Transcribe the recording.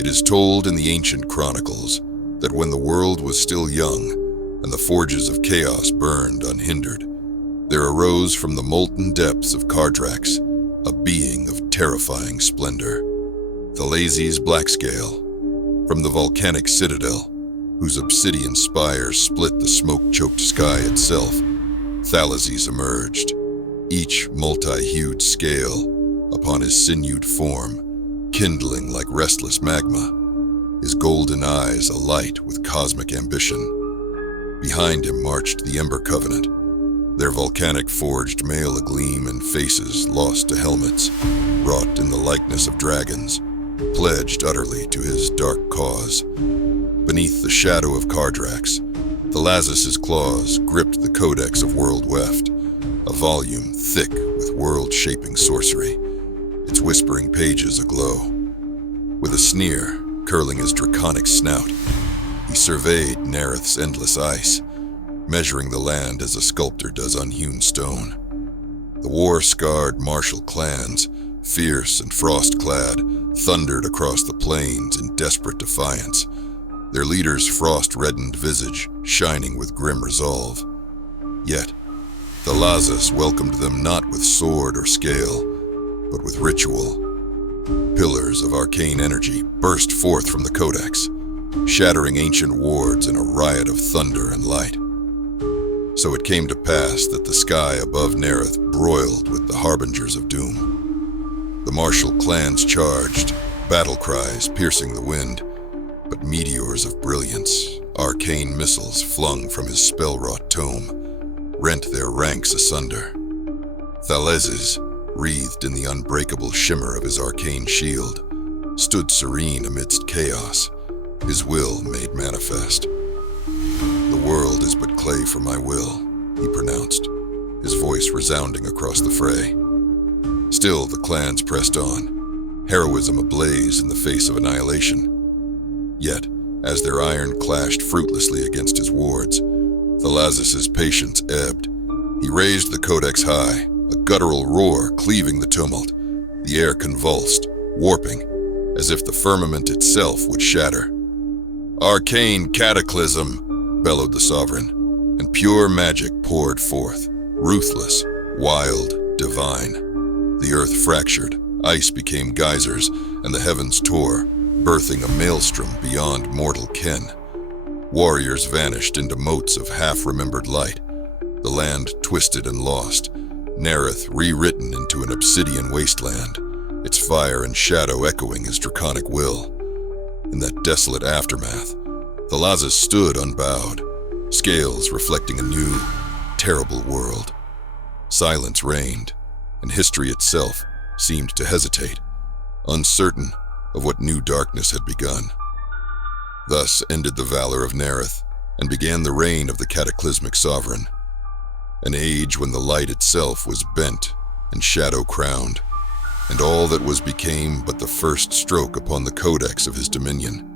It is told in the ancient chronicles that when the world was still young and the forges of chaos burned unhindered, there arose from the molten depths of Cardrax a being of terrifying splendor, Thalazys Blackscale. From the volcanic citadel, whose obsidian spires split the smoke-choked sky itself, Thalazys emerged, each multi-hued scale upon his sinewed form, kindling like restless magma, his golden eyes alight with cosmic ambition. Behind him marched the Ember Covenant, their volcanic forged mail agleam and faces lost to helmets, wrought in the likeness of dragons, pledged utterly to his dark cause. Beneath the shadow of Cardrax, Thalazys' claws gripped the Codex of Worldweft, a volume thick with world-shaping sorcery, its whispering pages aglow. With a sneer curling his draconic snout, he surveyed Nareth's endless ice, measuring the land as a sculptor does unhewn stone. The war-scarred martial clans, fierce and frost-clad, thundered across the plains in desperate defiance, their leader's frost-reddened visage shining with grim resolve. Yet, Thalazys welcomed them not with sword or scale, but with ritual. Pillars of arcane energy burst forth from the Codex, shattering ancient wards in a riot of thunder and light. So it came to pass that the sky above Nareth broiled with the harbingers of doom. The martial clans charged, battle cries piercing the wind, but meteors of brilliance, arcane missiles flung from his spell-wrought tome, rent their ranks asunder. Thalazys, wreathed in the unbreakable shimmer of his arcane shield, stood serene amidst chaos, his will made manifest. "The world is but clay for my will," he pronounced, his voice resounding across the fray. Still the clans pressed on, heroism ablaze in the face of annihilation. Yet, as their iron clashed fruitlessly against his wards, Thalazys' patience ebbed. He raised the Codex high, a guttural roar cleaving the tumult, the air convulsed, warping, as if the firmament itself would shatter. "Arcane Cataclysm!" bellowed the sovereign, and pure magic poured forth, ruthless, wild, divine. The earth fractured, ice became geysers, and the heavens tore, birthing a maelstrom beyond mortal ken. Warriors vanished into motes of half-remembered light, the land twisted and lost, Nareth rewritten into an obsidian wasteland, its fire and shadow echoing his draconic will. In that desolate aftermath, Thalazys stood unbowed, scales reflecting a new, terrible world. Silence reigned, and history itself seemed to hesitate, uncertain of what new darkness had begun. Thus ended the valor of Nareth, and began the reign of the cataclysmic sovereign, an age when the light itself was bent and shadow-crowned, and all that was became but the first stroke upon the codex of his dominion.